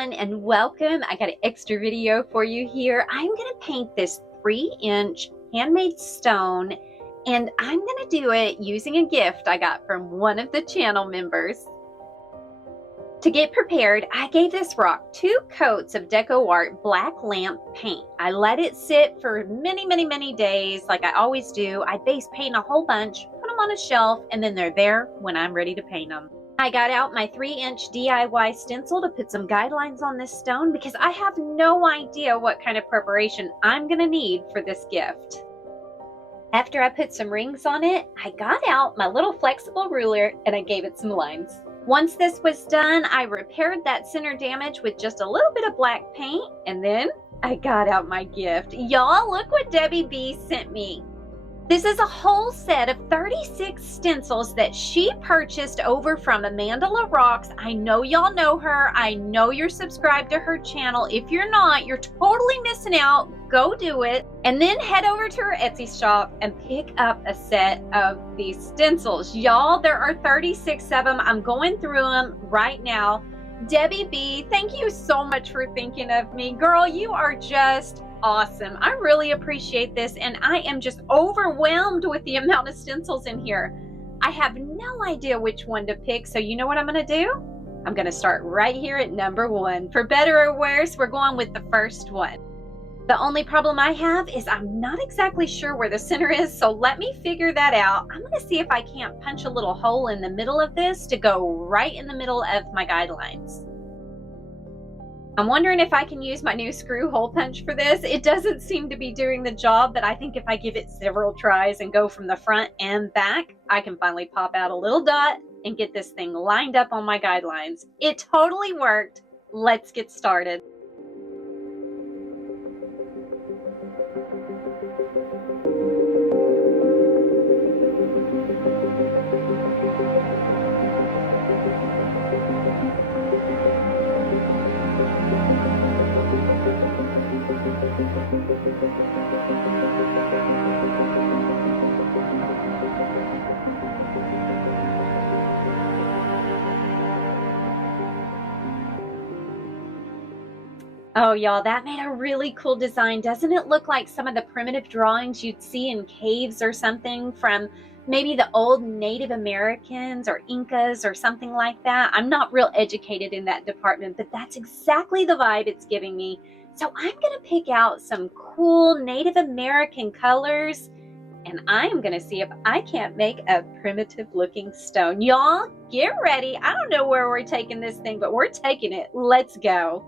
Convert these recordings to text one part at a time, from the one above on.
everyone, and welcome. I got an extra video for you here. I'm going to paint this 3-inch handmade stone, and I'm going to do it using a gift I got from one of the channel members. To get prepared, I gave this rock 2 coats of Deco Art black lamp paint. I let it sit for many days like I always do. I base paint a whole bunch, put them on a shelf, and then they're there when I'm ready to paint them. I got out my 3-inch DIY stencil to put some guidelines on this stone because I have no idea what kind of preparation I'm going to need for this gift. After I put some rings on it, I got out my little flexible ruler and I gave it some lines. Once this was done, I repaired that center damage with just a little bit of black paint, and then I got out my gift. Y'all, look what Debbie B sent me. This is a whole set of 36 stencils that she purchased over from Amandala Rocks. I know y'all know her. I know you're subscribed to her channel. If you're not, you're totally missing out. Go do it. And then head over to her Etsy shop and pick up a set of these stencils. Y'all, there are 36 of them. I'm going through them right now. Debbie B, thank you so much for thinking of me. Girl, you are just awesome. I really appreciate this, and I am just overwhelmed with the amount of stencils in here. I have no idea which one to pick, so you know what I'm going to do? I'm going to start right here at number 1. For better or worse, we're going with the first one. The only problem I have is I'm not exactly sure where the center is, so let me figure that out. I'm going to see if I can't punch a little hole in the middle of this to go right in the middle of my guidelines. I'm wondering if I can use my new screw hole punch for this. It doesn't seem to be doing the job, but I think if I give it several tries and go from the front and back, I can finally pop out a little dot and get this thing lined up on my guidelines. It totally worked. Let's get started. Oh, y'all, that made a really cool design. Doesn't it look like some of the primitive drawings you'd see in caves or something from maybe the old Native Americans or Incas or something like that? I'm not real educated in that department, but that's exactly the vibe it's giving me. So I'm going to pick out some cool Native American colors, and I'm going to see if I can't make a primitive looking stone. Y'all, get ready. I don't know where we're taking this thing, but we're taking it. Let's go.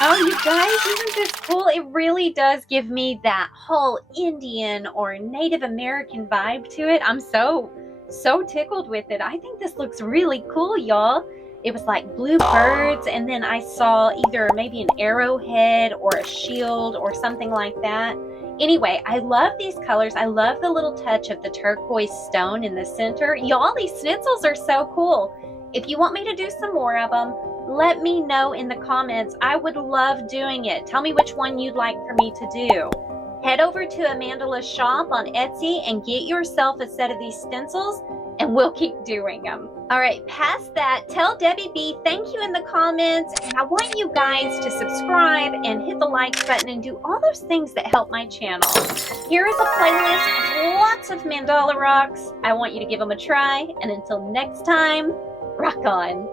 Oh, you guys, isn't this cool? It really does give me that whole Indian or Native American vibe to it. I'm so tickled with it. I think this looks really cool, y'all. It was like blue birds, and then I saw either maybe an arrowhead or a shield or something like that. Anyway, I love these colors. I love the little touch of the turquoise stone in the center. Y'all, these stencils are so cool. If you want me to do some more of them, let me know in the comments. I would love doing it. Tell me which one you'd like for me to do. Head over to Amandala's shop on Etsy and get yourself a set of these stencils. and we'll keep doing them. All right, past that, tell Debbie B thank you in the comments, and I want you guys to subscribe and hit the like button and do all those things that help my channel. Here is a playlist of lots of Mandala rocks. I want you to give them a try, and until next time, rock on.